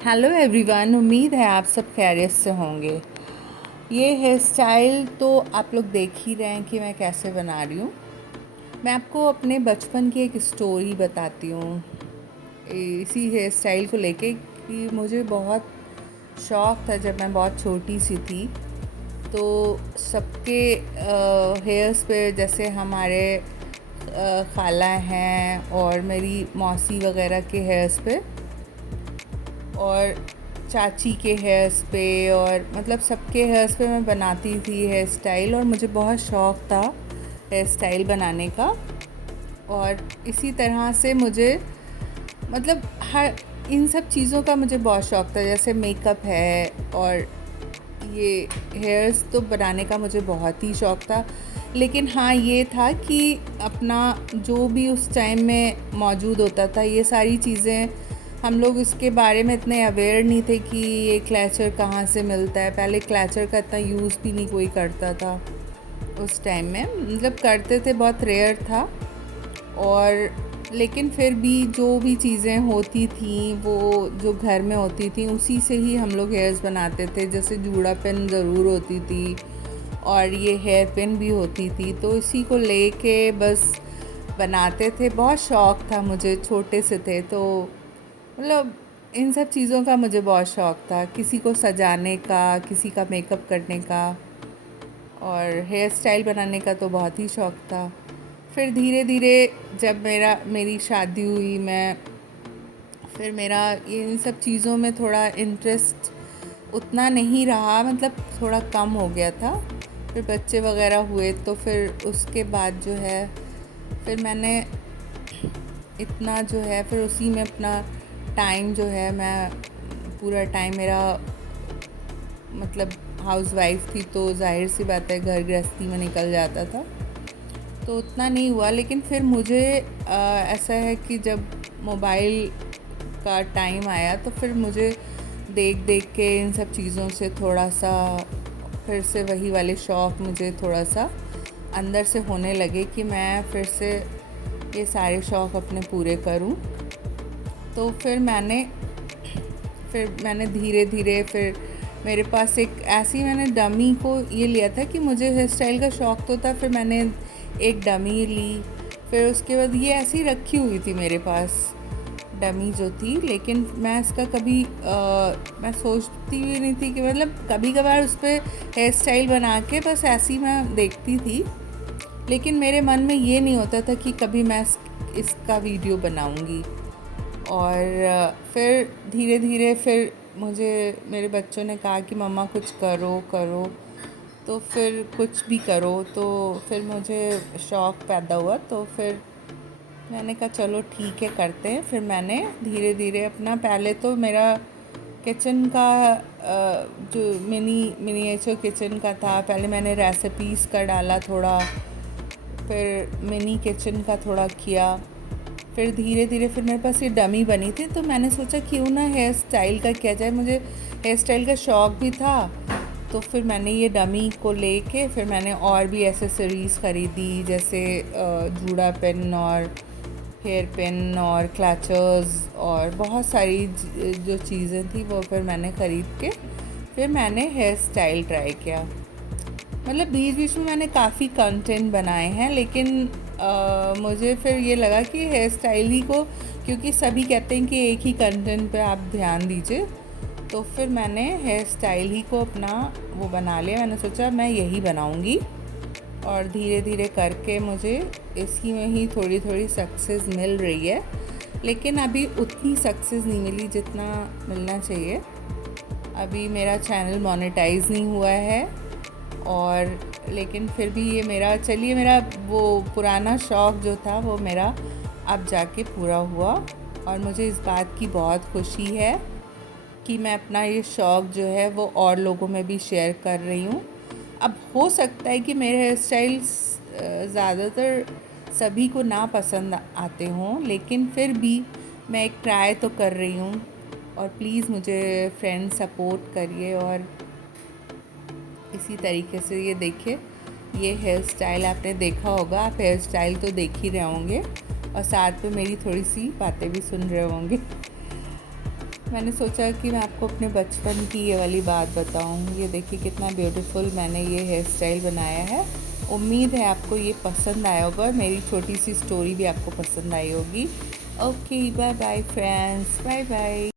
Hello everyone, उम्मीद है आप सब खैरियत से होंगे। ये हेयर स्टाइल तो आप लोग देख ही रहे हैं कि मैं कैसे बना रही हूँ। मैं आपको अपने बचपन की एक स्टोरी बताती हूँ इसी हेयर स्टाइल को लेके कि मुझे बहुत शौक़ था जब मैं बहुत छोटी सी थी। तो सबके हेयर्स पे, जैसे हमारे खाला हैं और मेरी मौसी वगैरह के हेयर्स पे और चाची के हेयर्स पे, और मतलब सबके हेयर्स पे मैं बनाती थी हेयर स्टाइल। और मुझे बहुत शौक़ था हेयर स्टाइल बनाने का। और इसी तरह से मुझे मतलब हर इन सब चीज़ों का मुझे बहुत शौक़ था, जैसे मेकअप है और ये हेयर्स तो बनाने का मुझे बहुत ही शौक़ था। लेकिन हाँ, ये था कि अपना जो भी उस टाइम में मौजूद होता था, ये सारी चीज़ें हम लोग इसके बारे में इतने अवेयर नहीं थे कि ये क्लैचर कहाँ से मिलता है। पहले क्लैचर का इतना यूज़ भी नहीं कोई करता था उस टाइम में, मतलब करते थे, बहुत रेयर था। और लेकिन फिर भी जो भी चीज़ें होती थी वो जो घर में होती थी उसी से ही हम लोग हेयर्स बनाते थे। जैसे जूड़ा पिन ज़रूर होती थी और ये हेयर पिन भी होती थी, तो इसी को लेके बस बनाते थे। बहुत शौक़ था मुझे, छोटे से थे तो मतलब इन सब चीज़ों का मुझे बहुत शौक़ था, किसी को सजाने का, किसी का मेकअप करने का और हेयर स्टाइल बनाने का तो बहुत ही शौक़ था। फिर धीरे धीरे जब मेरी शादी हुई, फिर मेरा इन सब चीज़ों में थोड़ा इंटरेस्ट उतना नहीं रहा, मतलब थोड़ा कम हो गया था। फिर बच्चे वगैरह हुए तो फिर उसके बाद जो है फिर मैंने इतना जो है फिर उसी में अपना टाइम जो है, मैं पूरा टाइम मेरा मतलब हाउसवाइफ थी तो जाहिर सी बात है घर गृहस्थी में निकल जाता था, तो उतना नहीं हुआ। लेकिन फिर मुझे ऐसा है कि जब मोबाइल का टाइम आया तो फिर मुझे देख देख के इन सब चीज़ों से थोड़ा सा फिर से वही वाले शौक़ मुझे थोड़ा सा अंदर से होने लगे कि मैं फिर से ये सारे शौक़ अपने पूरे करूं। तो फिर मैंने धीरे धीरे फिर मेरे पास मैंने डमी को ये लिया था कि मुझे हेयर स्टाइल का शौक़ तो था। फिर मैंने एक डमी ली, फिर उसके बाद ये ऐसी रखी हुई थी मेरे पास डमी जो थी। लेकिन मैं इसका कभी मैं सोचती भी नहीं थी कि मतलब कभी कभार उस पर हेयर स्टाइल बना के बस ऐसी मैं देखती थी, लेकिन मेरे मन में ये नहीं होता था कि कभी मैं इसका वीडियो बनाऊंगी। और फिर धीरे धीरे फिर मुझे मेरे बच्चों ने कहा कि मम्मा कुछ करो करो, तो फिर कुछ भी करो। तो फिर मुझे शौक़ पैदा हुआ, तो फिर मैंने कहा चलो ठीक है करते हैं। फिर मैंने धीरे धीरे अपना, पहले तो मेरा किचन का जो मिनिएचर किचन का था, पहले मैंने रेसिपीज़ का डाला थोड़ा, फिर मिनी किचन का थोड़ा किया। फिर धीरे धीरे फिर मेरे पास ये डमी बनी थी, तो मैंने सोचा क्यों ना हेयर स्टाइल का किया जाए। मुझे हेयर स्टाइल का शौक़ भी था, तो फिर मैंने ये डमी को लेके फिर मैंने और भी एसेसरीज़ ख़रीदी, जैसे जूड़ा पिन और हेयर पिन और क्लचर्स और बहुत सारी जो चीज़ें थी वो फिर मैंने ख़रीद के फिर मैंने हेयर स्टाइल ट्राई किया। मतलब बीच बीच में मैंने काफ़ी कंटेंट बनाए हैं, लेकिन मुझे फिर ये लगा कि हेयर स्टाइल ही को, क्योंकि सभी कहते हैं कि एक ही कंटेंट पे आप ध्यान दीजिए, तो फिर मैंने हेयर स्टाइल ही को अपना वो बना लिया। मैंने सोचा मैं यही बनाऊंगी, और धीरे धीरे करके मुझे इसी में ही थोड़ी थोड़ी सक्सेस मिल रही है। लेकिन अभी उतनी सक्सेस नहीं मिली जितना मिलना चाहिए। अभी मेरा चैनल मोनेटाइज़ नहीं हुआ है, और लेकिन फिर भी ये मेरा वो पुराना शौक़ जो था वो मेरा अब जाके पूरा हुआ। और मुझे इस बात की बहुत खुशी है कि मैं अपना ये शौक़ जो है वो और लोगों में भी शेयर कर रही हूँ। अब हो सकता है कि मेरे हेयर स्टाइल्स ज़्यादातर सभी को ना पसंद आते हों, लेकिन फिर भी मैं एक ट्राई तो कर रही हूँ। और प्लीज़ मुझे फ्रेंड सपोर्ट करिए। और इसी तरीके से ये देखिए, ये हेयर स्टाइल आपने देखा होगा, आप हेयर स्टाइल तो देख ही रहे होंगे और साथ में मेरी थोड़ी सी बातें भी सुन रहे होंगे। मैंने सोचा कि मैं आपको अपने बचपन की ये वाली बात बताऊं। ये देखिए कितना ब्यूटीफुल मैंने ये हेयर स्टाइल बनाया है। उम्मीद है आपको ये पसंद आया होगा और मेरी छोटी सी स्टोरी भी आपको पसंद आई होगी। Okay, bye bye friends, bye bye.